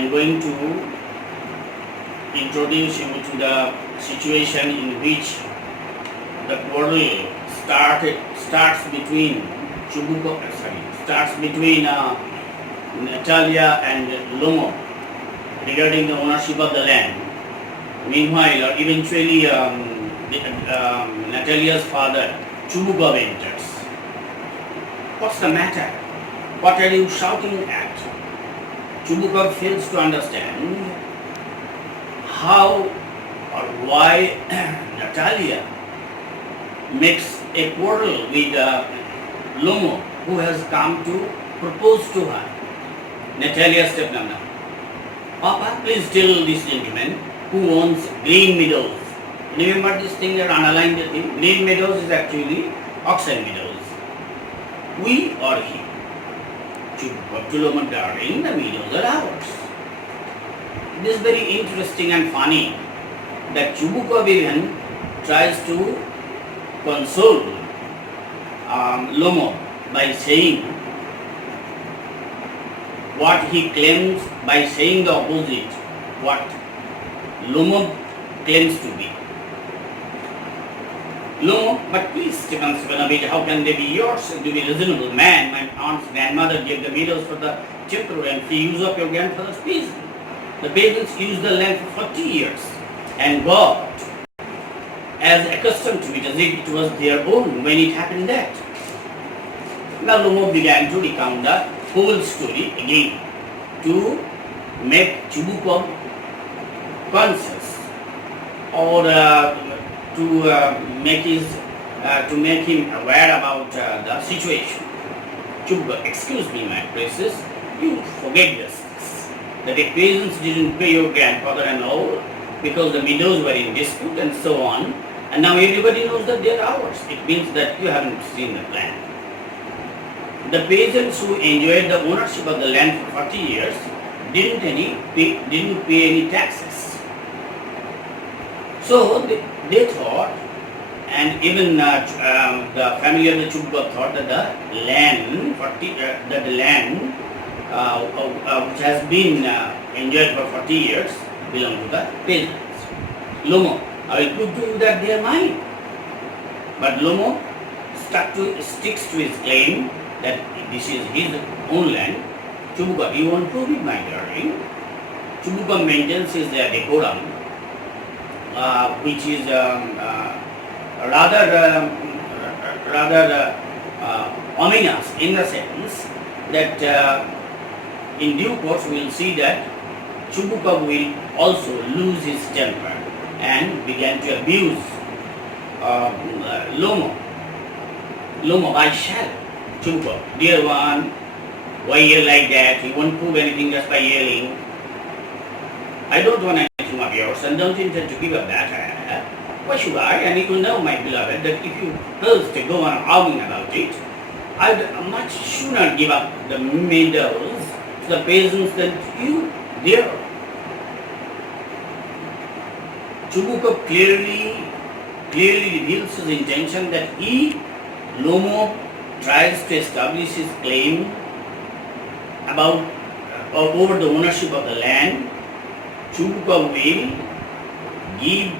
am going to introduce you to the situation in which the quarrel starts between Natalia and Lomo regarding the ownership of the land. Meanwhile, or eventually, Natalia's father Chubukov enters. What's the matter? What are you shouting at? Chubukov fails to understand how or why Natalia makes a quarrel with Lomo, who has come to propose to her. Natalia stepped down. Papa, please tell this gentleman who owns Green Meadows. Remember this thing that underlined the thing? Green Meadows is actually Oxen Meadows. We or he. Chubukov, darling, the meadows are ours. It is very interesting and funny that Chubukov even tries to console Lomo by saying what he claims, by saying the opposite, what Lomo claims to be. Lomo, but please, Stephen Stepanovich, how can they be yours? To be reasonable man, my aunt's grandmother gave the meadows for the children and free use of your grandfather's peasants. The peasants used the land for 40 years and got as accustomed to it as if it was their own when it happened that. Now Lomo began to recount the whole story again to make Chubukov conscious or to make him aware about the situation. Chubukov, excuse me, my precious, you forget this. That the peasants didn't pay your grandfather and all because the meadows were in dispute and so on, and now everybody knows that they are ours. It means that you haven't seen the plan. The peasants who enjoyed the ownership of the land for 40 years didn't pay any taxes. So they thought, and even the family of the Chubukov thought that the land, which has been enjoyed for 40 years, belong to the peasants. Lomo, it could do that they are mine. But Lomo sticks to his claim that this is his own land. Chubukov, you won't prove it, my darling. Chubukov maintains his decorum, which is rather ominous in the sense that in due course we will see that Chubukov will also lose his temper and began to abuse Lomo. Lomo, I shall. Chubukov, dear one, why yell like that? You won't prove anything just by yelling. I don't want anything of yours and don't intend to give up that. Why should I? And you will know, my beloved, that if you persist to go on arguing about it, I'd much sooner give up the meadows to the peasants than to you, dear. Chubukov clearly reveals his intention that he, Lomo, tries to establish his claim about over the ownership of the land. Chubukov will give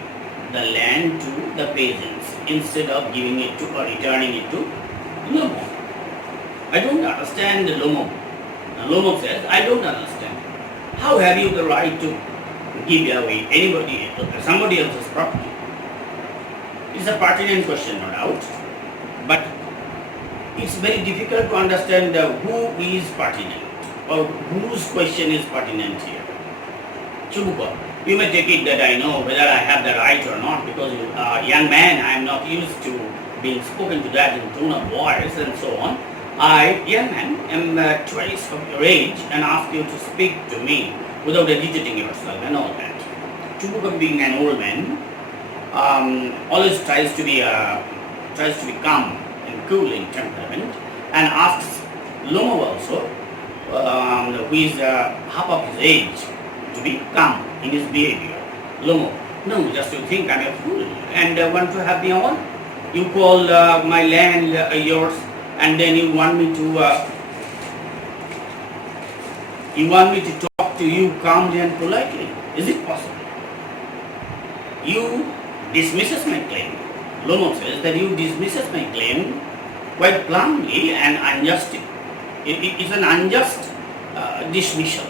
the land to the peasants instead of giving it to or returning it to Lomo. I don't understand Lomo. Lomo says, I don't understand. How have you the right to give away somebody else's property? It's a pertinent question, no doubt, but it's very difficult to understand who is pertinent or whose question is pertinent here. Chubukov, you may take it that I know whether I have the right or not because young man, I am not used to being spoken to that in tone of voice and so on. I, young man, am twice of your age and ask you to speak to me without agitating yourself and all that. Chubukov, being an old man, always tries to be calm and cool in temperament and asks Lomo also, who is half of his age, to be calm in his behavior. Lomo, no, just you think I'm a fool and want to have me all. You call my land yours and then you want me to talk to you calmly and politely. Is it possible? You dismisses my claim. Lomo says that you dismisses my claim quite bluntly and unjustly. It is an unjust dismissal.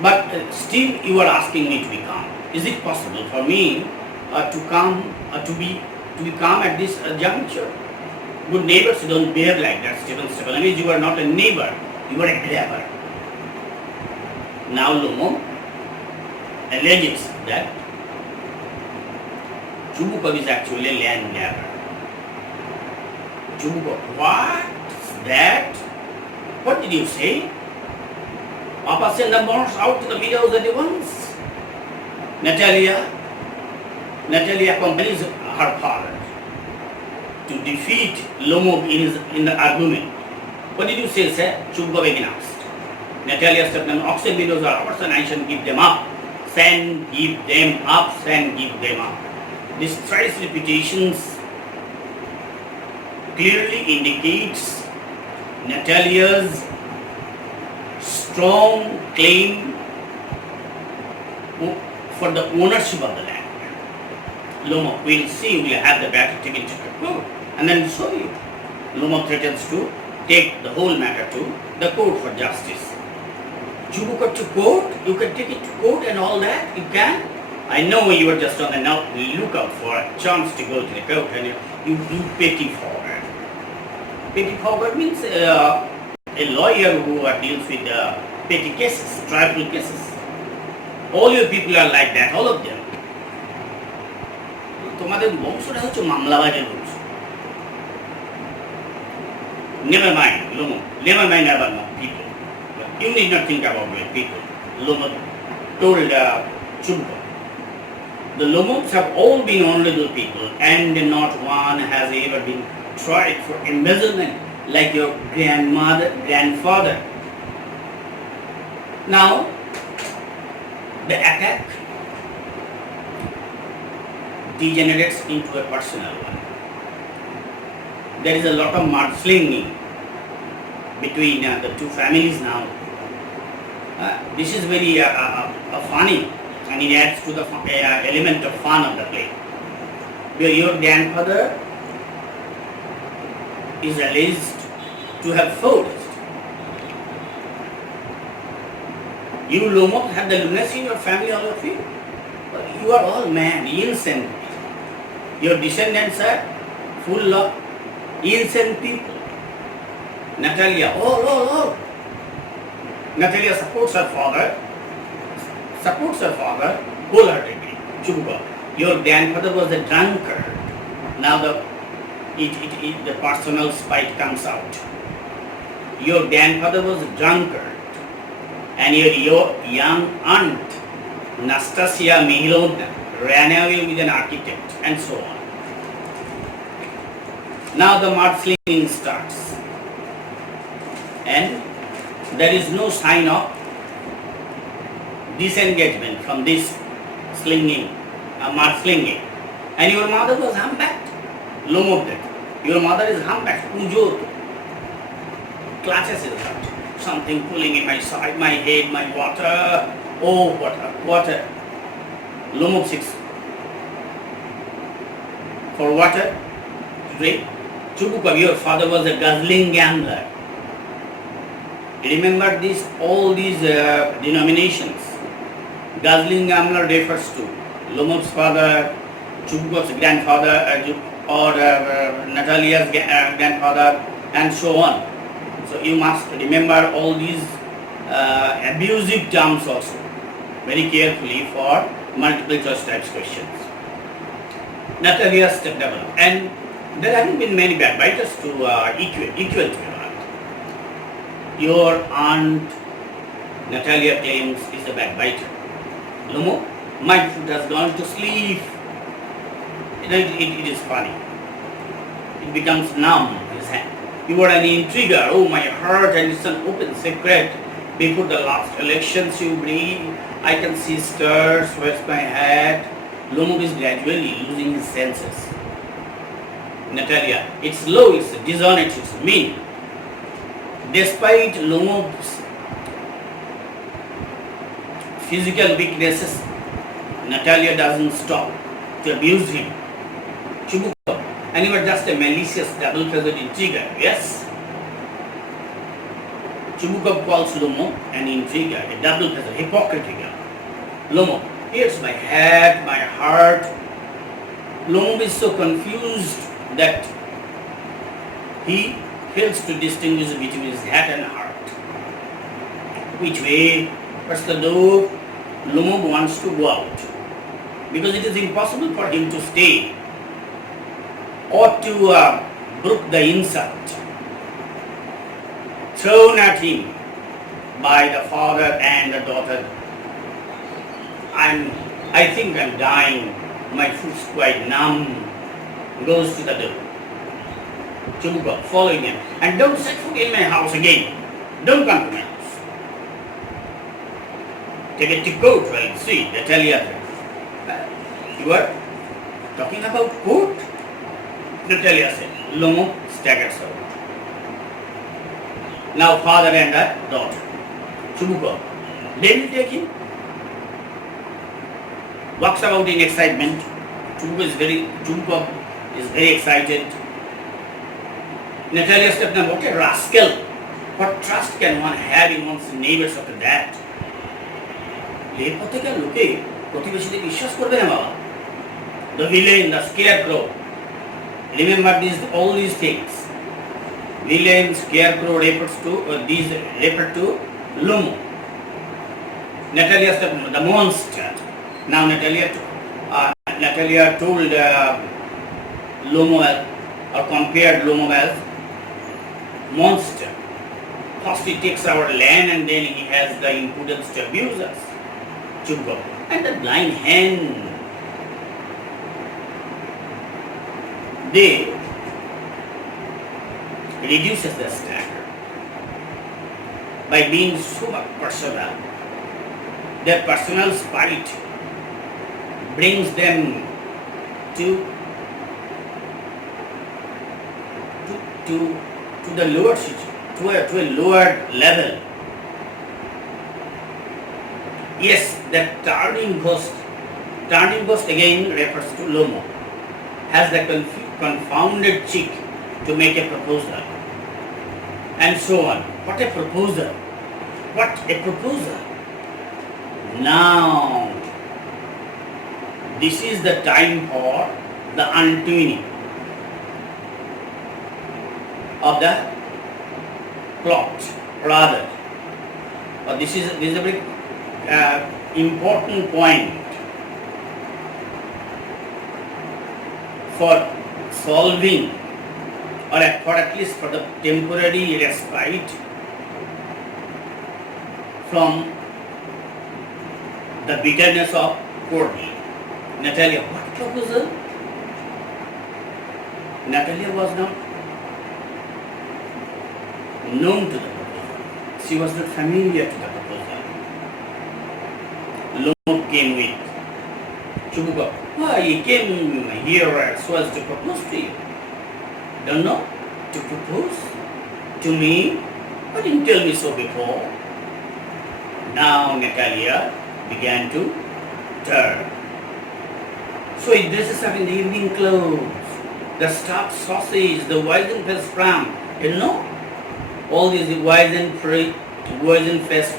But still you are asking me to be calm. Is it possible for me to be calm at this juncture? Good neighbors don't behave like that, Stephen. I mean, you are not a neighbor, you are a grabber. Now Lomo alleges that Chubukov is actually a land grabber. Chubukov, what's that? What did you say? Papa sent the mourners out to the widows and the ones. Natalia accompanies her father to defeat Lomo in the argument. What did you say, sir? Chubukov again asked. Natalia said, oxen widows are ours and I shall give them up. Send, give them up, send, give them up. This thrice repetitions clearly indicates Natalia's strong claim for the ownership of the land. Lomo, we'll see, we'll have the matter taken to the court and then show you. Lomo threatens to take the whole matter to the court for justice. Chubukov to court, you can take it to court and all that, you can. I know you are just on the lookout for a chance to go to the court and you do petty forward. Petty forward means a lawyer who deals with petty cases, tribal cases. All your people are like that, all of them. তোমাদের বংশটা হচ্ছে মামলাবাজের বংশ। Never mind, Lomo. Never mind about people. You need not think about your people. Lomo told Chubukov. The Lomos have all been honorable people, and not one has ever been tried for embezzlement like your grandfather. Now, the attack degenerates into a personal one. There is a lot of mudslinging between the two families now. This is very funny, and it adds to the element of fun of the play. Your grandfather is alleged to have forged. You Lomo have the lunacy in your family, all of you. You are all mad, insane. Your descendants are full of insane people. Natalia, Natalia supports her father wholeheartedly. Chubukov, your grandfather was a drunkard. Now the personal spite comes out. Your grandfather was a drunkard, and your young aunt Nastasia Mihalovna ran away with an architect, and so on. Now the mudslinging starts, and there is no sign of disengagement from this mudslinging. And your mother was humpbacked. Lomo that. Your mother is humpbacked. Pujo. Clutches his heart. Something pulling in my side, my head, my water. Oh, water. Lomo 6. For water, drink. Chubukov, your father was a guzzling gambler. Remember all these denominations. Guzzling gambler refers to Lomov's father, Chubukov's grandfather, or Natalia's grandfather, and so on. So you must remember all these abusive terms also very carefully for multiple choice types questions. Natalia stepped up, and there haven't been many backbiters to equal to your aunt. Your aunt Natalia claims is a backbiter. Lomo, my foot has gone to sleep. It is funny. It becomes numb in his hand. You are an intriguer. Oh, my heart, and it's an open secret. Before the last elections you breathe, I can see stirs, where's my head. Lomo is gradually losing his senses. Natalia, it's low, it's dishonest, it's mean. Despite Lomo's physical weaknesses, Natalia doesn't stop to abuse him. Chubukov, and you are just a malicious double-faced intriguer, yes? Chubukov calls Lomo an intriguer, a double-faced, hypocrite figure. Lomo, here's my head, my heart. Lomo is so confused that he fails to distinguish between his head and heart. Which way? What's the door? Lomo wants to go out because it is impossible for him to stay or to brook the insult thrown at him by the father and the daughter. I think I'm dying. My foot's quite numb. Goes to the door. Chubukov following him. And don't set foot in my house again. Don't come to my house. Take a coat while you see, Natalia. You are talking about coat? Natalia said. Lomo staggers out. Now father and daughter. Chubukov. They will take him. Walks about in excitement. Chubukov is very excited. Natalia said, now what a rascal. What trust can one have in one's neighbors after that? The villain, the scarecrow. Remember all these things. Villain, scarecrow refers to Lomo. Natalia said, the monster. Now Natalia told Lomo or compared Lomo as monster. First he takes our land and then he has the impudence to abuse us. Chubukov. And the blind hen. They reduces the standard by being so personal. Their personal spite brings them to the lower to a lower level. Yes, that turning ghost again refers to Lomo, has the confounded cheek to make a proposal, and so on. What a proposal! What a proposal! Now, this is the time for the untwining of the plot, rather. This is a very important point for solving, or at least for the temporary respite from the bitterness of Courtney. Natalia, what proposal? Natalia was not known to the proposal. She was not familiar to the proposal. Lomo came with Chubukov. Why he came here so as to propose to you? Don't know? To propose? To me? Why didn't tell me so before? Now Natalia began to turn. So he dresses up in the evening clothes, the stuffed sausage, the Weizenfest pram, all these Weizenfest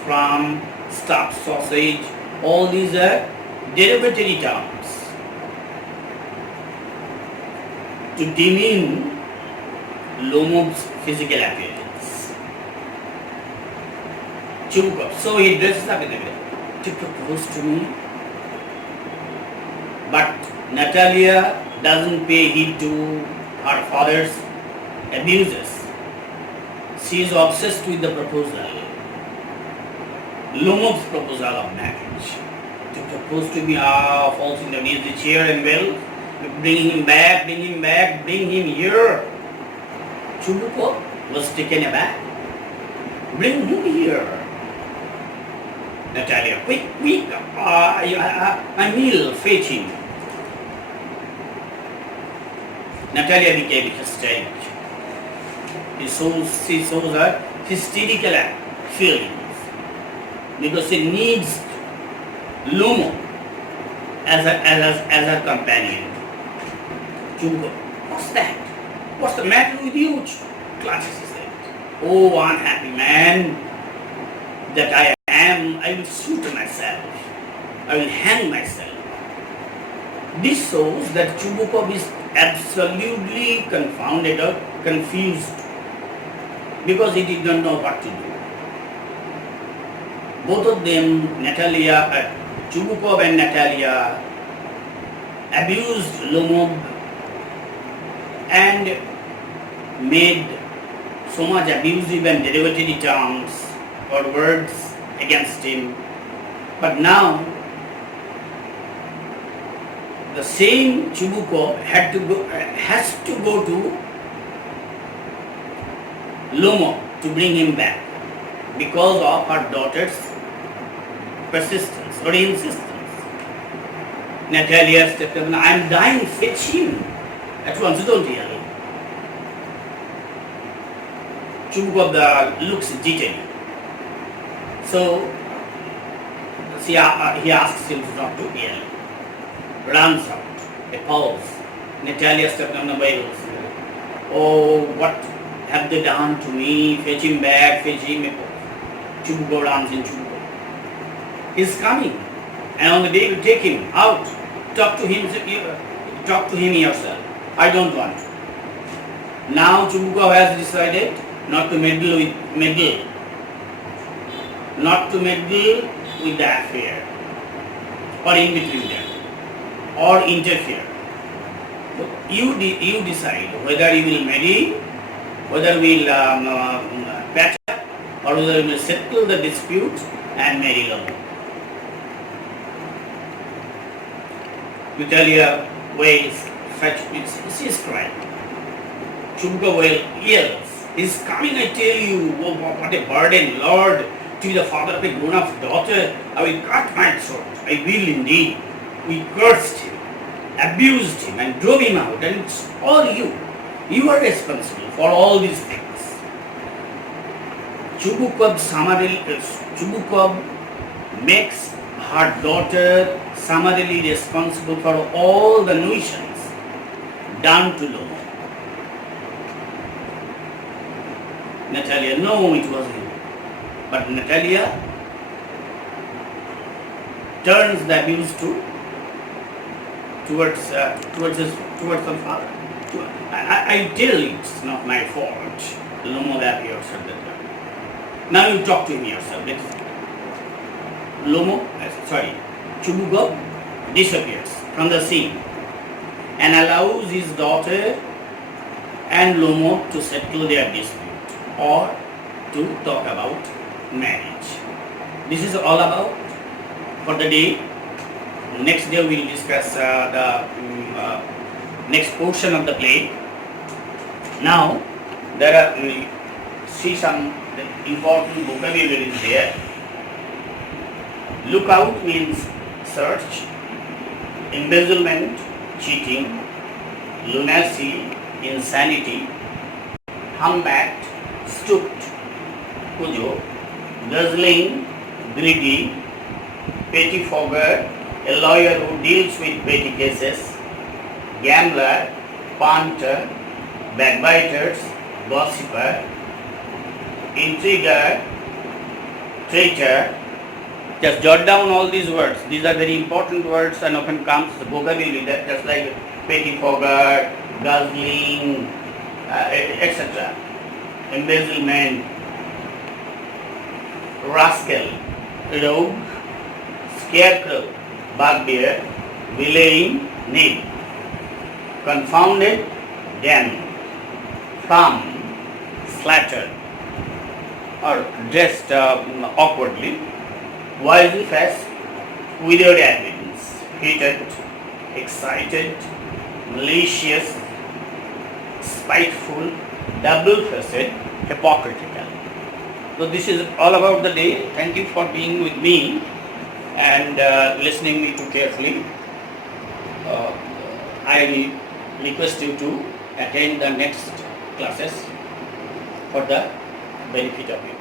pram, stuffed sausage, all these are derogatory terms to demean Lomo's physical appearance. Chubukov. So he dresses up in the middle to propose to me. But Natalia doesn't pay heed to her father's abuses. She is obsessed with the proposal, Lomo's proposal of marriage. To propose to me, falls in the easy chair and bring him back, bring him here. Chubukov was taken aback. Bring him here. Natalia, quick, I will fetch him. Natalia became hysterical. She shows her hysterical feelings because she needs Lomo as her companion. Chubuko, what's that? What's the matter with you? Clancy said. Oh, unhappy man that I am, I will shoot myself. I will hang myself. This shows that Chubukov is absolutely confounded or confused because he did not know what to do. Both of them, Natalia, Chubukov and Natalia, abused Lomov and made so much abusive and derogatory terms or words against him. But now, the same Chubukov has to go to Lomov to bring him back because of her daughter's persistence or insistence. Natalia stepped up, I am dying, fetch him. At once, don't hear. Chubukov looks jittery. So he asks him not to yell. Runs out. A pause. Natalia stepped on the wails. Oh, what have they done to me? Fetch him back, fetch him. Chubukov runs in Chubukov. He's coming. And on the day you take him out, talk to him yourself. I don't want to. Now Chubukov has decided not to meddle with the affair or in between them or interfere. So you decide whether you will marry, whether we will patch up, or whether we will settle the dispute and marry Lomov. Natalia wails, she's crying. Chubukov yells, he's coming, I tell you. Oh, what a burden, Lord, to be the father of a grown-up daughter. I will cut my throat. I will indeed. We cursed him, abused him, and drove him out. And it's all you. You are responsible for all these things. Chubukov makes her daughter summarily responsible for all the nuisance done to Lomov. Natalia, no, it was him. But Natalia turns the abuse towards her father. I tell you, it's not my fault. Lomov appears at that time. Now you talk to him yourself. Chubukov disappears from the scene and allows his daughter and Lomov to settle their dispute or to talk about marriage. This is all about for the day. Next day we will discuss the next portion of the play. Now there are see some important vocabularies there. Look out means search, embezzlement, cheating, lunacy, insanity, humpbacked, stooped, pujo, guzzling, greedy, pettifogger, a lawyer who deals with petty cases, gambler, punter, backbiters, gossiper, intriguer, traitor. Just jot down all these words. These are very important words and often comes vocabulary that just like pettifogger, guzzling, etc. Embezzlement, rascal, rogue, scarecrow, bugbear, villain, knave, confounded, damned, calm, slattern, or dressed awkwardly, wisely fast, without evidence, heated, excited, malicious, spiteful, double-faced, hypocritical. So this is all about the day. Thank you for being with me and listening me too carefully. I request you to attend the next classes for the benefit of you.